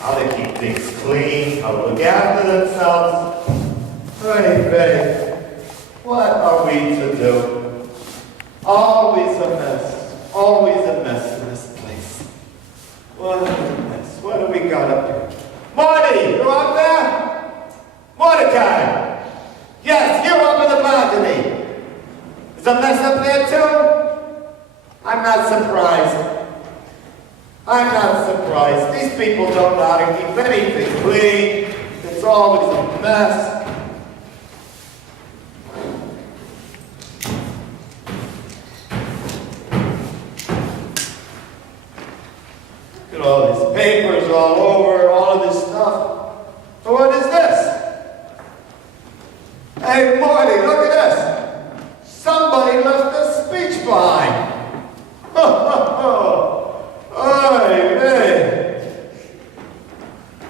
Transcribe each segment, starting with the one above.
how they keep things clean, how to look after themselves. Hey, what are we to do? Always a mess in this place. What a mess. What do we got up here? Marty, you up there? Mordecai. Yes, you're up in the balcony. Is a mess up there too? I'm not surprised. These people don't know how to keep anything clean. It's always a mess. Look at all these papers all over, all of this stuff. So what is this? Hey, Marty, look at this. Somebody left a speech behind.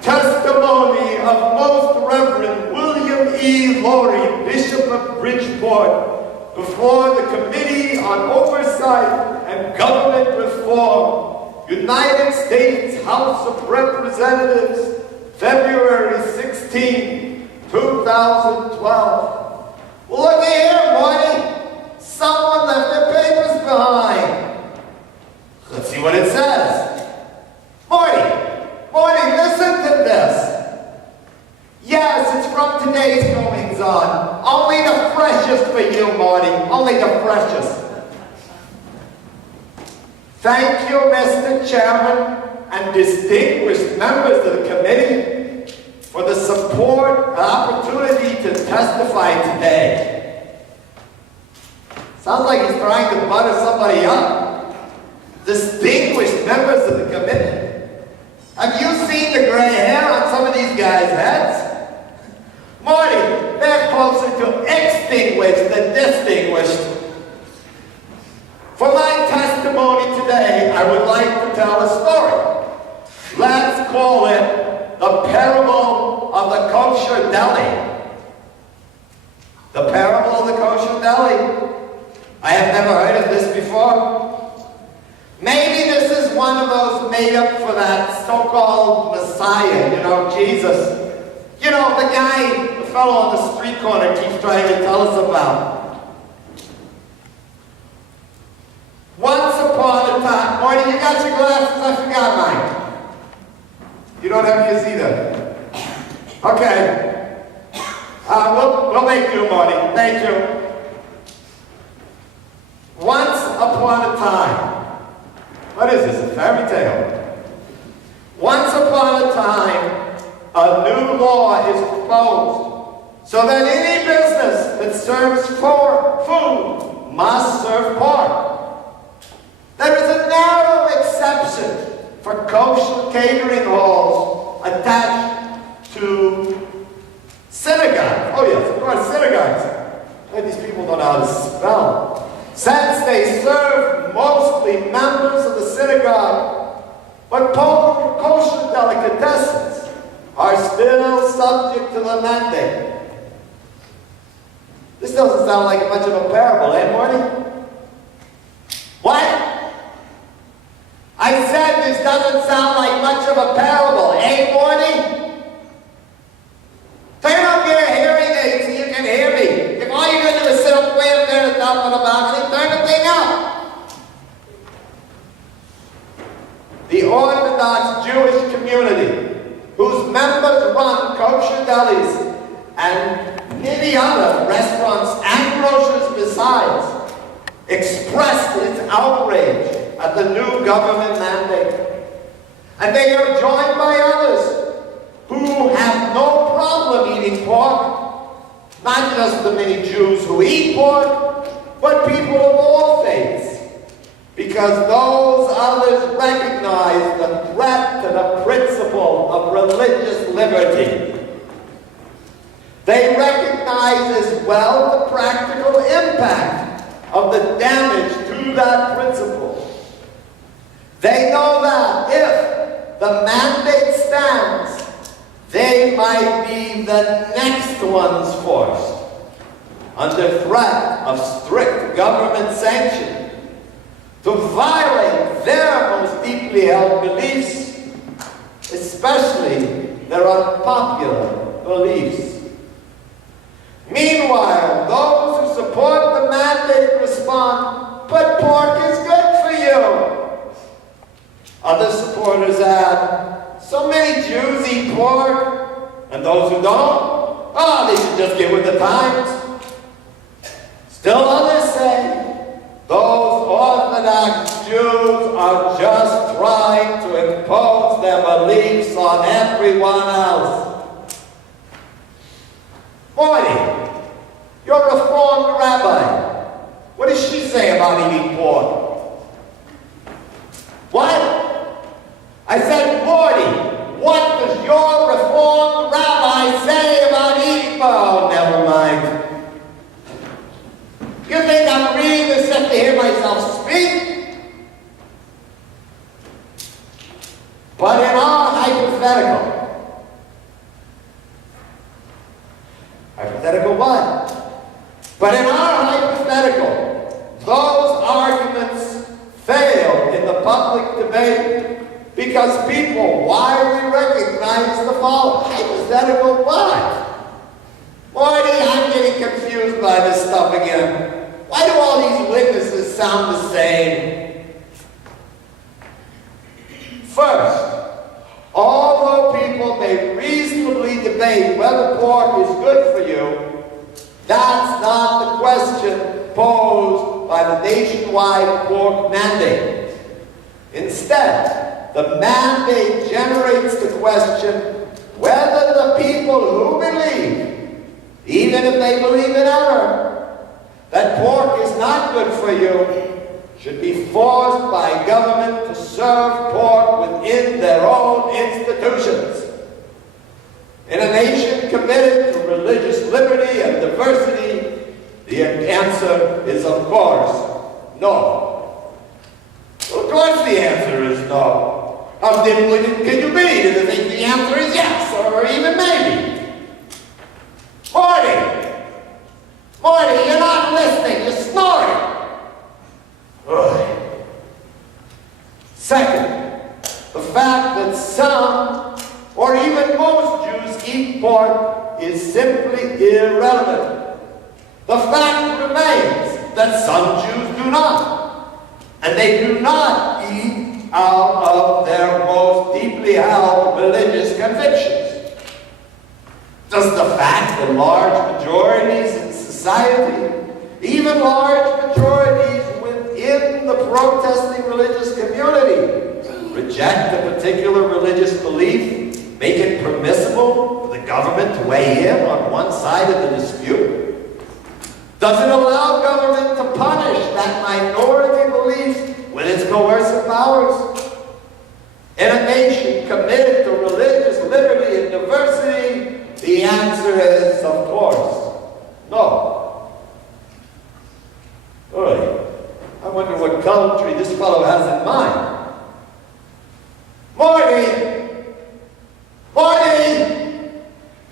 Testimony of Most Reverend William E. Laurie, Bishop of Bridgeport, before the Committee on Oversight and Government Reform, United States House of Representatives, February 16, 2012. Well, look here, Marty. Someone left their papers behind. Let's see what it says. Marty, listen to this. Yes, it's from today's goings on. Only the freshest for you, Marty. Only the freshest. Thank you, Mr. Chairman and distinguished members of the committee for the support and opportunity to testify today. Sounds like he's trying to butter somebody up. Distinguished members of the committee. Have you seen the gray hair on some of these guys' heads? Marty, they're closer to extinguished than distinguished. For my testimony today, I would like to tell a story. Let's call it the parable of the kosher deli. The parable of the kosher deli. I have never heard of this before. Maybe this is one of those made up for that so-called Messiah, Jesus. The fellow on the street corner keeps trying to tell us about. Once upon a time, Marty, you got your glasses? I forgot mine. You don't have yours either. Okay. We'll make do, Marty. Thank you. Once upon a time. What is this, a fairy tale? Once upon a time, a new law is proposed so that any business that serves food must serve pork. There is a narrow exception for kosher catering halls attached to synagogues. Oh yes, of course, synagogues. These people don't know how to spell. Since they serve mostly members of the synagogue, but kosher delicatessens are still subject to the mandate. This doesn't sound like much of a parable, eh, Marty? What? I said this doesn't sound like much of a parable, eh, Marty? Turn up your hearing aids so you can hear me. If all you're going to do is sit up way up there at the top of the balcony, turn the thing up. The Orthodox Jewish community, whose members run kosher delis and many other restaurants and grocers besides, expressed its outrage at the new government mandate. And they are joined by others who have no problem eating pork. Not just the many Jews who eat pork, but people of all faiths. Because those others recognize the threat to the principle of religious liberty. They recognize as well the practical impact of the damage to that principle. They know that if the mandate stands, they might be the next ones forced, under threat of strict government sanction, to violate their most deeply held beliefs especially their unpopular beliefs. Meanwhile, those who support the mandate respond, "But pork is good for you." Other supporters add, "So many Jews eat pork, and those who don't, oh, they should just get with the times." Still others say, those Orthodox Jews are just trying to impose their beliefs on everyone else. Morty, you're a Reformed rabbi. What does she say about eating pork? What? I said, Morty, what does your Reformed rabbi say about eating? Oh, never mind. You think I'm reading this just to hear myself speak? But in our hypothetical what? But in our hypothetical, those arguments fail in the public debate because people widely recognize the following. Hypothetical what? Morty, I'm getting confused by this stuff again. Why do all these witnesses sound the same? First, although people may reasonably debate whether pork is good for you, that's not the question posed by the nationwide pork mandate. Instead, the mandate generates the question whether the people who believe, even if they believe in error, that pork is not good for you, should be forced by government to serve pork within their own institutions. In a nation committed to religious liberty and diversity, the answer is, of course, no. Well, of course the answer is no. How dim-witted can you be to think the answer is yes, or even maybe? Morty, you're not listening, you're snoring. Ugh. Second, the fact that some, or even most Jews eat pork is simply irrelevant. The fact remains that some Jews do not, and they do not eat out of their most deeply held religious convictions. Does the fact that large majorities in society, even large majorities within the protesting religious community, reject a particular religious belief, make it permissible for the government to weigh in on one side of the dispute? Does it allow government to punish that minority belief with its coercive powers? In a nation committed to religious liberty and diversity, the answer is, of course, no. Oy. I wonder what country this fellow has in mind. Morty!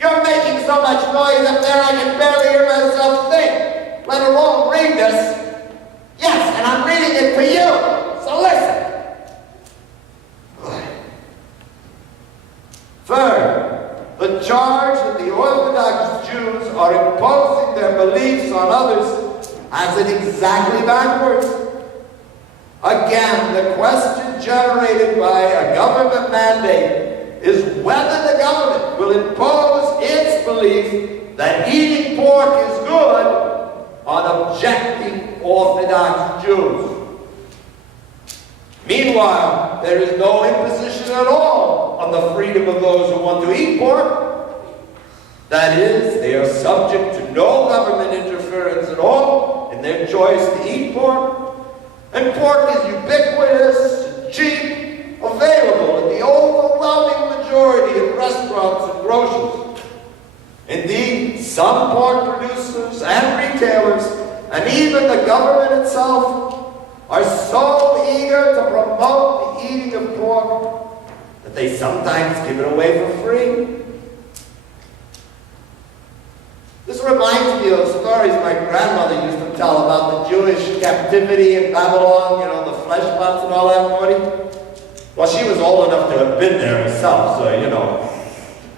You're making so much noise up there I can barely hear myself think, let alone read this. Yes, and I'm reading it for you, so listen. Third, the charge that the Orthodox Jews are imposing their beliefs on others has it exactly backwards. Again, the question generated by a government mandate is whether the government will impose its belief that eating pork is good on objecting Orthodox Jews. Meanwhile, there is no imposition at all on the freedom of those who want to eat pork. That is, they are subject to no government interference at all in their choice to eat pork. And pork is ubiquitous, cheap, available in the overwhelming majority of restaurants and grocers. Indeed, some pork producers and retailers, and even the government itself, are so eager to promote the eating of pork that they sometimes give it away for free. This reminds me of stories my grandmother used to tell about the Jewish captivity in Babylon, the flesh pots and all that, Morty. Well, she was old enough to have been there herself, so you know.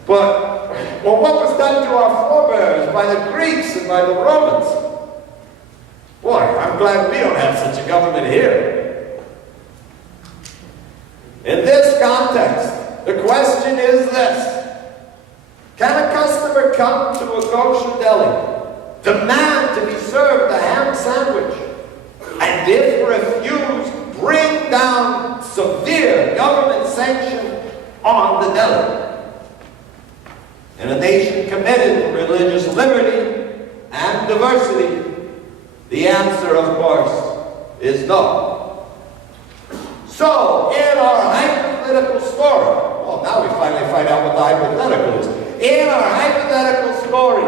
But, well, what was done to our forebears by the Greeks and by the Romans? Boy, I'm glad we don't have such a government here. In this context, the question is this: can a customer come to a kosher deli, demand to be served a ham sandwich, and if refused, bring down severe government sanction on the deli? In a nation committed to religious liberty and diversity, the answer, of course, is no. So, in our hypothetical story, well, now we finally find out what the hypothetical is. In our hypothetical story,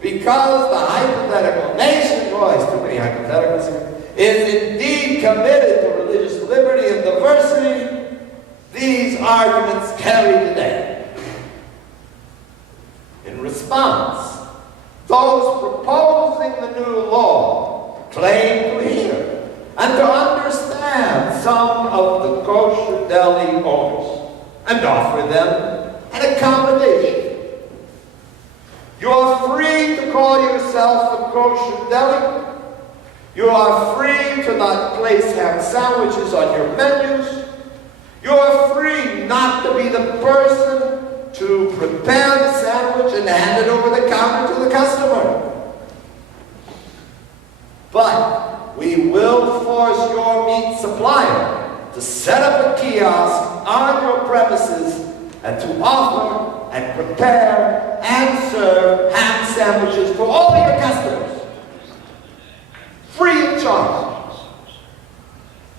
because the hypothetical nation, boy, it's too many hypotheticals here, is indeed committed to religious liberty and diversity, these arguments carry the day. In response, those proposing the new law claim to hear and to understand some of the kosher deli owners and offer them an accommodation. You are free to call yourself a kosher deli. You are free to not place ham sandwiches on your menus. You are free not to be the person to prepare the sandwich and hand it over the counter to the customer. But we will force your meat supplier to set up a kiosk on your premises and to offer and prepare and serve ham sandwiches for all your customers, free of charge.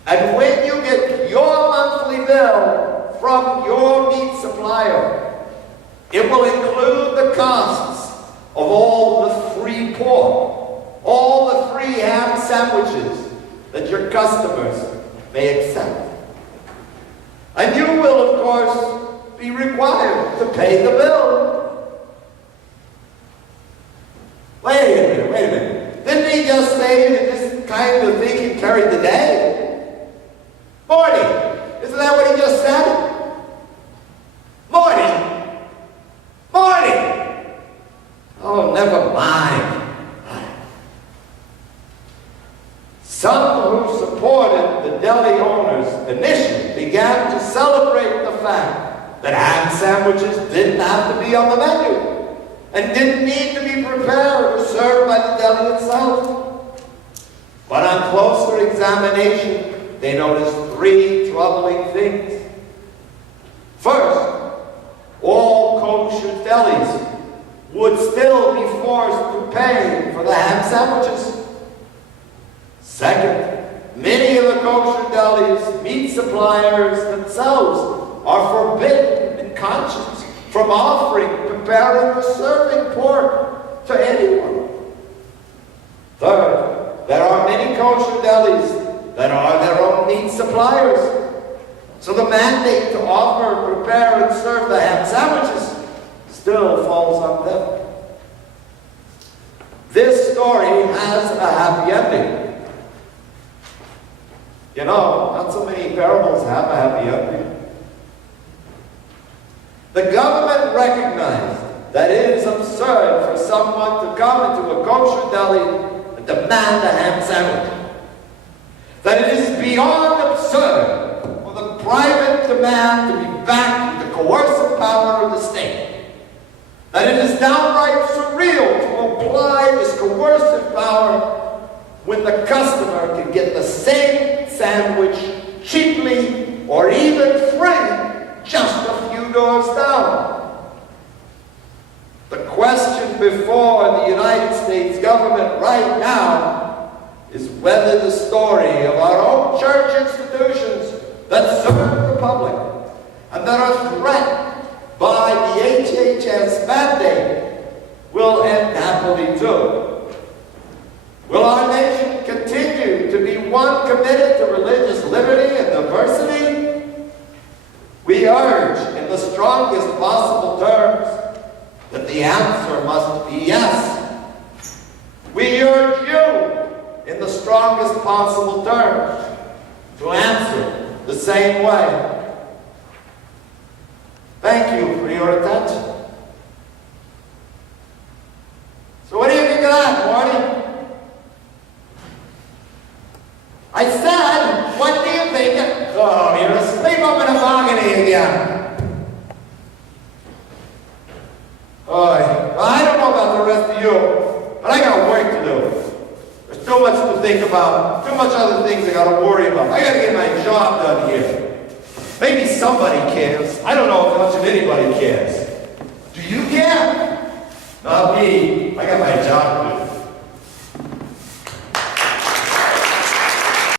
And when you get your monthly bill from your meat supplier, it will include the costs of all the free pork, all the free ham sandwiches that your customers may accept. And you will, of course, be required to pay the bill. Wait a minute. Didn't he just say that this kind of thing carried the day? Morty, isn't that what he just said? Morty! Oh, never mind. Some who supported the deli owners initially began to celebrate the fact that ham sandwiches didn't have to be on the menu and didn't need to be prepared or served by the deli itself. But on closer examination, they noticed three troubling things. First, all kosher delis would still be forced to pay for the ham sandwiches. Second, many of the kosher delis, meat suppliers themselves, are forbidden in conscience from offering, preparing, or serving pork to anyone. Third, there are many kosher delis that are their own meat suppliers. So the mandate to offer, prepare, and serve the ham sandwiches still falls on them. This story has a happy ending. You know, not so many parables have a happy ending. The government recognized that it is absurd for someone to come into a kosher deli and demand a ham sandwich. That it is beyond absurd for the private demand to be backed with the coercive power of the state. That it is downright surreal to apply this coercive power when the customer can get the same sandwich cheaply or even free just a few doors down. The question before the United States government right now is whether the story of our own church institutions that serve the public and that are threatened by the HHS mandate will end happily too. Will our nation continue to be one committed to religious liberty and diversity? We urge in the strongest possible terms that the answer must be yes. We urge you in the strongest possible terms to answer the same way. Thank you for your attention. So what do you think of that, Morty? I said, what do you think of... Oh, you're asleep up in the mahogany again. Oh, I don't know about the rest of you, but I got work to do. There's too much to think about, too much other things I gotta worry about. I gotta get my job done here. Maybe somebody cares. I don't know.